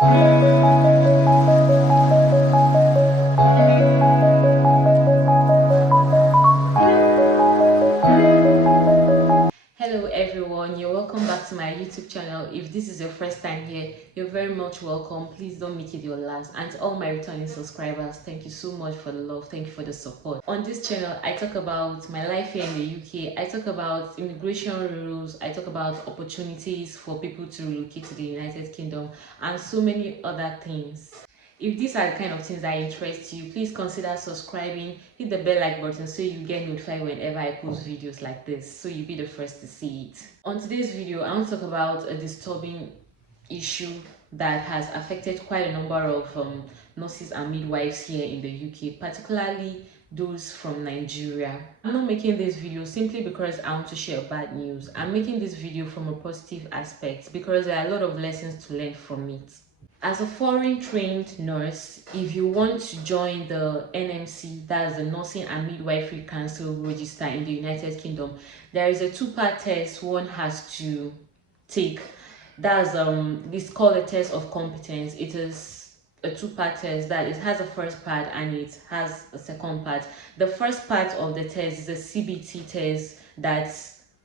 Hello everyone, you're welcome back to my YouTube channel. If this is your first time here, you're very much welcome. Please don't make it your last. And to all my returning subscribers, thank you so much for the love, thank you for the support. On this channel, I talk about my life here in the UK, I talk about immigration rules, I talk about opportunities for people to relocate to the United Kingdom, and so many other things. If these are the kind of things that interest you, please consider subscribing, hit the bell like button so you get notified whenever I post videos like this, so you'll be the first to see it. On today's video, I want to talk about a disturbing issue that has affected quite a number of nurses and midwives here in the UK, particularly those from Nigeria. I'm not making this video simply because I want to share bad news. I'm making this video from a positive aspect because there are a lot of lessons to learn from it. As a foreign trained nurse, if you want to join the NMC, that's the Nursing and Midwifery Council register in the United Kingdom, there is a two-part test one has to take. That's it's called a test of competence. It is a two-part test that it has a first part and it has a second part. The first part of the test is a CBT test that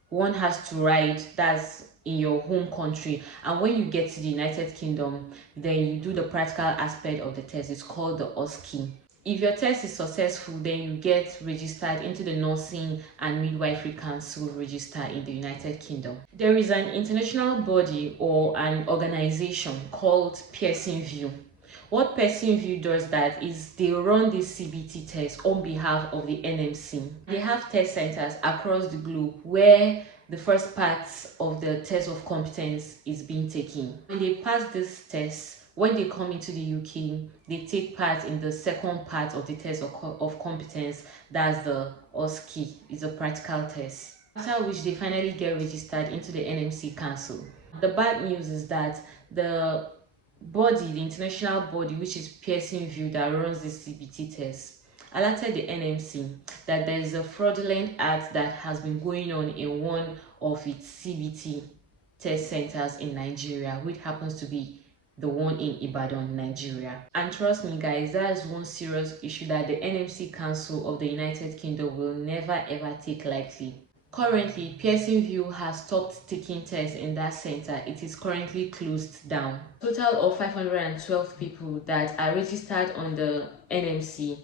one has to write, that's in your home country, and when you get to the United Kingdom, then you do the practical aspect of the test. It's called the OSCE. If your test is successful, then you get registered into the Nursing and Midwifery Council register in the United Kingdom. There is an international body or an organization called Pearson View. What Pearson View does that is they run this CBT test on behalf of the NMC. They have test centers across the globe where the first part of the test of competence is being taken. When they pass this test, when they come into the UK, they take part in the second part of the test of competence, that's the OSCE. It's a practical test. After which they finally get registered into the NMC Council. The bad news is that the body, the international body, which is Pearson View that runs the CBT test, alerted the NMC that there is a fraudulent act that has been going on in one of its CBT test centers in Nigeria, which happens to be the one in Ibadan, Nigeria. And trust me guys, that is one serious issue that the NMC Council of the United Kingdom will never ever take lightly. Currently, Pearson View has stopped taking tests in that center. It is currently closed down. Total of 512 people that are registered on the NMC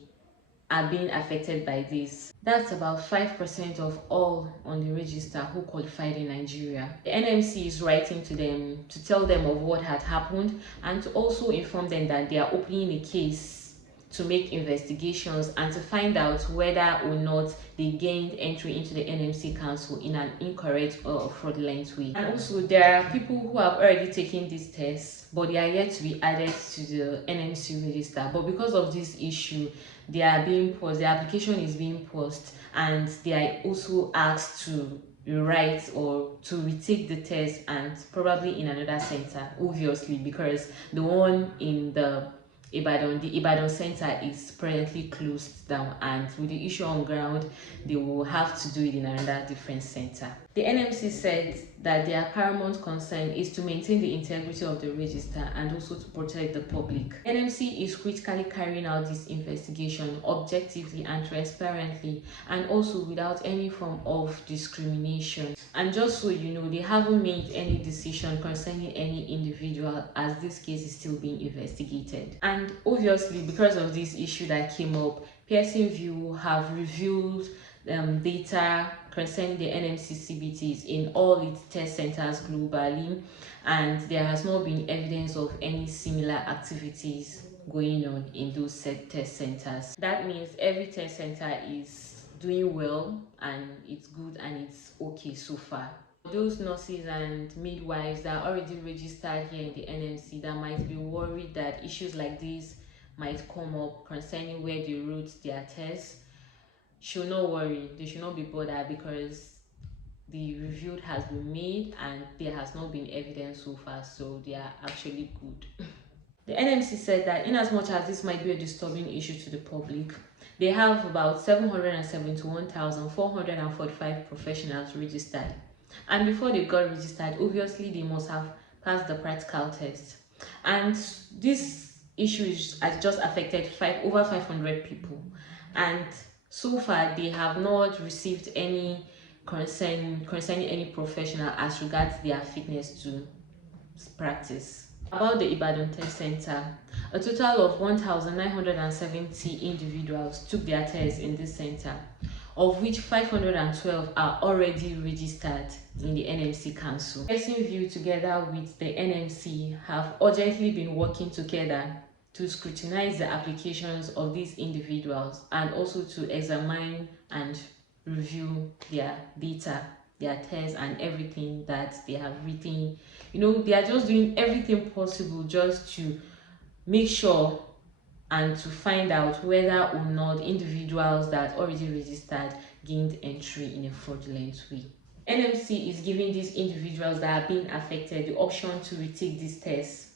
are being affected by this. That's about 5% of all on the register who qualified in Nigeria. The NMC is writing to them to tell them of what had happened and to also inform them that they are opening a case to make investigations and to find out whether or not they gained entry into the NMC Council in an incorrect or fraudulent way. And also, there are people who have already taken these tests, but they are yet to be added to the NMC register. But because of this issue, they are being paused, the application is being paused, and they are also asked to rewrite or to retake the test, and probably in another center, obviously, because the one in the Ibadan center is presently closed down, and with the issue on ground, they will have to do it in another different center. The NMC said that their paramount concern is to maintain the integrity of the register and also to protect the public. NMC is critically carrying out this investigation objectively and transparently, and also without any form of discrimination. And just so you know, they haven't made any decision concerning any individual, as this case is still being investigated. And obviously, because of this issue that came up, Pearson View have reviewed data concerning the NMC CBTs in all its test centers globally, and there has not been evidence of any similar activities going on in those test centers. That means every test center is doing well and it's good and it's okay so far. Those nurses and midwives that are already registered here in the NMC that might be worried that issues like this might come up concerning where they wrote their tests should not worry. They should not be bothered because the review has been made and there has not been evidence so far, so they are actually good. The NMC said that in as much as this might be a disturbing issue to the public, they have about 771,445 professionals registered. And before they got registered, obviously they must have passed the practical test. And this issue has just affected over 500 people, and so far they have not received any concerning any professional as regards their fitness to practice. About the Ibadan Test Center, a total of 1,970 individuals took their tests in this center, of which 512 are already registered in the NMC Council. Person View together with the NMC have urgently been working together to scrutinize the applications of these individuals and also to examine and review their data, their tests, and everything that they have written. They are just doing everything possible just to make sure and to find out whether or not individuals that already registered gained entry in a fraudulent way. NMC is giving these individuals that are being affected the option to retake these tests.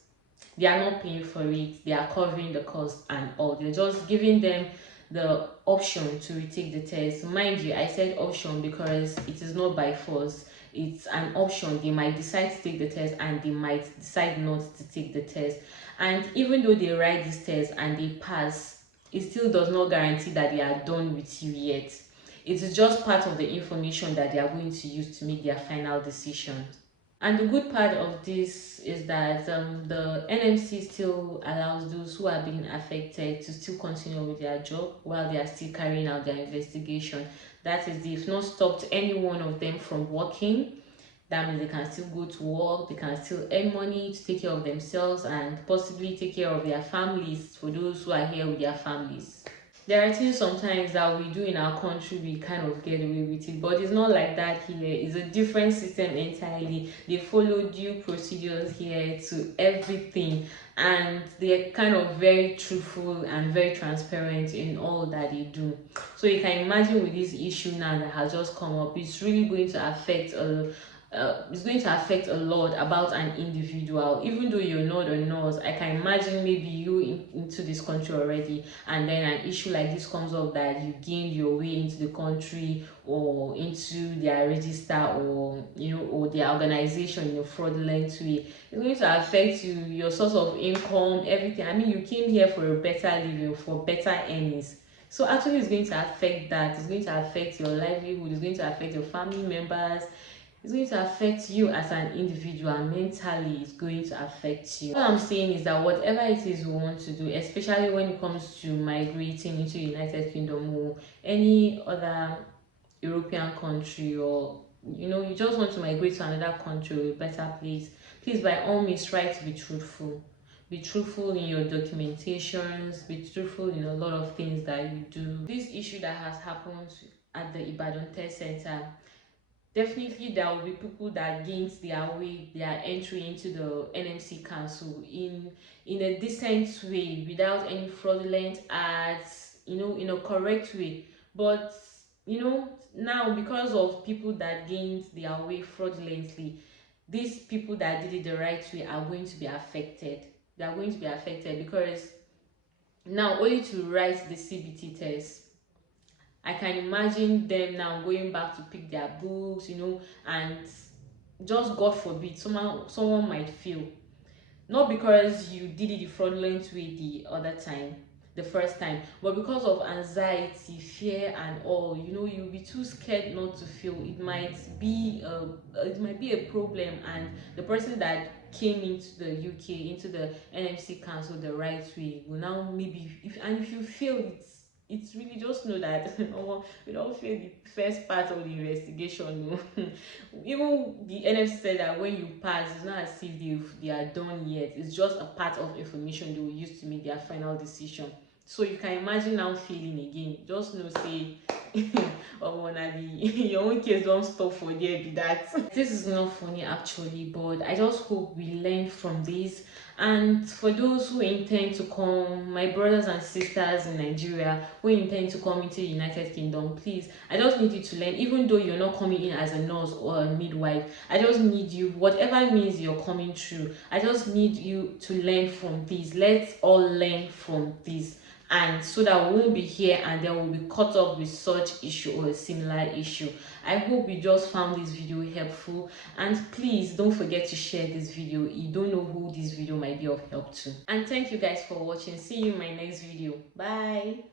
They are not paying for it, they are covering the cost and all. They're just giving them the option to retake the test. Mind you, I said option because it is not by force, it's an option. They might decide to take the test and they might decide not to take the test. And even though they write this test and they pass, it still does not guarantee that they are done with you yet. It is just part of the information that they are going to use to make their final decision. And the good part of this is that the NMC still allows those who are being affected to still continue with their job while they are still carrying out their investigation. That is, they've not stopped any one of them from working. That means they can still go to work, they can still earn money to take care of themselves and possibly take care of their families for those who are here with their families. There are things sometimes that we do in our country, we kind of get away with it, but it's not like that here. It's a different system entirely. They follow due procedures here to everything, and they're kind of very truthful and very transparent in all that they do. So you can imagine with this issue now that has just come up, it's really going to affect a lot about an individual. Even though you're not a nurse, I can imagine maybe you into this country already, and then an issue like this comes up that you gained your way into the country or into their register, or their organization in a fraudulent way. It's going to affect you, your source of income, everything. I mean, you came here for a better living, for better earnings. So actually it's going to affect that. It's going to affect your livelihood, it's going to affect your family members, it's going to affect you as an individual. Mentally, it's going to affect you. What I'm saying is that whatever it is we want to do, especially when it comes to migrating into the United Kingdom or any other European country, or you just want to migrate to another country or a better place, please by all means try to be truthful. Be truthful in your documentations, be truthful in a lot of things that you do. This issue that has happened at the Ibadan Test Center, definitely there will be people that gains their entry into the NMC Council in a decent way, without any fraudulent ads, in a correct way. But now, because of people that gained their way fraudulently, these people that did it the right way are going to be affected. They are going to be affected because now only to write the CBT test, I can imagine them now going back to pick their books, and just God forbid, someone might fail. Not because you did it the fraudulent way the first time, but because of anxiety, fear, and all. You'll be too scared not to fail. It might be a problem, and the person that came into the UK, into the NMC Council the right way, will now maybe if you fail, it's really, just know that we don't fail the first part of the investigation. No. Even the NFC said that when you pass, it's not as if they are done yet. It's just a part of information they will use to make their final decision. So you can imagine now failing again. Just know, say, your own case don't stop for there, be that. This is not funny actually, but I just hope we learn from this. And for those who intend to come, my brothers and sisters in Nigeria who intend to come into the United Kingdom, please, I just need you to learn. Even though you're not coming in as a nurse or a midwife, I just need you, whatever means you're coming through, I just need you to learn from this. Let's all learn from this. and so that we won't be here and then we'll be caught up with such issue or a similar issue. I hope you just found this video helpful, and please don't forget to share this video. You don't know who this video might be of help to. And thank you guys for watching. See you in my next video. Bye.